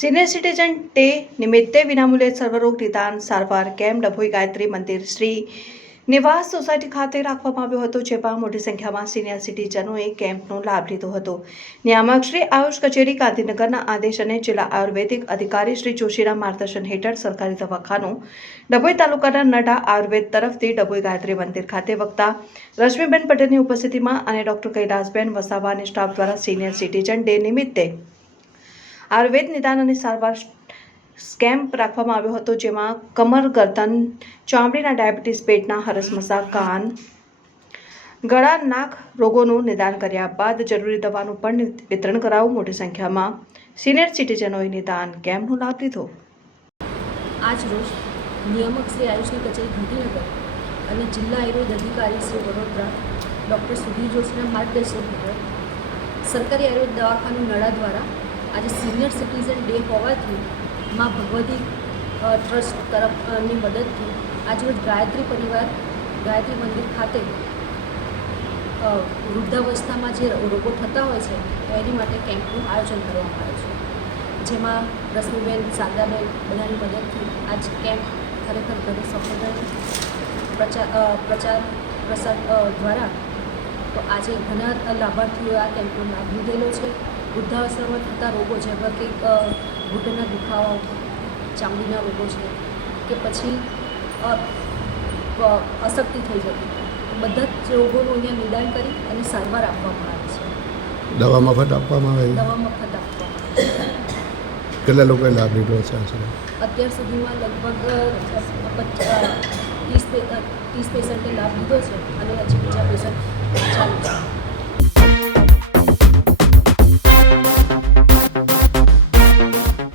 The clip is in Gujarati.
સિનિયર સિટીઝન ડે નિમિત્તે વિનામૂલ્યે સર્વરોગ નિદાન સારવાર કેમ્પ ડભોઈ ગાયત્રી મંદિર શ્રી નિવાસ સોસાયટી ખાતે રાખવામાં આવ્યો હતો, જેમાં મોટી સંખ્યામાં સિનિયર સિટીઝનોએ કેમ્પનો લાભ લીધો હતો. નિયામક શ્રી આયુષ કચેરી, ગાંધીનગરના આદેશ અને જિલ્લા આયુર્વેદિક અધિકારી શ્રી જોશીના માર્ગદર્શન હેઠળ સરકારી દવાખાનું ડભોઈ તાલુકાના નડા આયુર્વેદ તરફથી ડભોઈ ગાયત્રી મંદિર ખાતે વક્તા રશ્મિબેન પટેલની ઉપસ્થિતિમાં અને ડોક્ટર કૈલાસબેન વસાવા અને સ્ટાફ દ્વારા સિનિયર સિટીઝન ડે નિમિત્તે આયુર્વેદ નિદાન અને સારવાર સ્કેમ્પ રાખવામાં આવ્યો હતો, જેમાં કમર ગરદન, ચામડીના ડાયાબિટીસ, પેટના હરસમસા કાન, ગળા, નાક રોગોનું નિદાન કર્યા બાદ જરૂરી દવાનું પણ વિતરણ કરાવું મોટી સંખ્યામાં સિનિયર સિટીઝનોએ નિદાન કેમ્પનો લાભ લીધો. આજ રોજ નિયામક શ્રી આયુષની કચેરી ગાંધીનગર અને જિલ્લા આયુર્વેદ અધિકારી શ્રી વડોદરા ડૉક્ટર સુધીર જોશીના માર્ગદર્શન હેઠળ સરકારી આયુર્વેદ દવાખાનું નળા દ્વારા આજે સિનિયર સિટીઝન ડે હોવાથી માં ભગવતી ટ્રસ્ટ તરફની મદદથી આજરોજ ગાયત્રી પરિવાર, ગાયત્રી મંદિર ખાતે વૃદ્ધાવસ્થામાં જે રોગો થતા હોય છે, તો એની માટે કેમ્પનું આયોજન કરવામાં આવ્યું છે. જેમાં રશ્મિબેન સાદાબેન બધાની મદદથી આજ કેમ્પ ખરેખર ઘણી સફળતા પ્રચાર પ્રચાર પ્રસાર દ્વારા તો આજે ઘણા લાભાર્થીઓએ આ કેમ્પનો લાભ લીધેલો છે. વૃદ્ધાવસ્થામાં થતા રોગો જેવા કે અ, ઘૂંટણના દુખાવા ચામડીના રોગો છે કે પછી અશક્તિ થઈ જતી. બધા જ રોગોનું અહીંયા નિદાન કરી અને સારવાર આપવામાં આવે છે. દવા મફત આપવામાં આવે દવા મફત આપવામાં કેટલા લોકોએ લાભ લીધો છે અત્યાર સુધીમાં લગભગ ત્રીસ ત્રીસ પેશન્ટે લાભ લીધો છે અને હજી બીજા પેશન્ટ ચાલુ છે.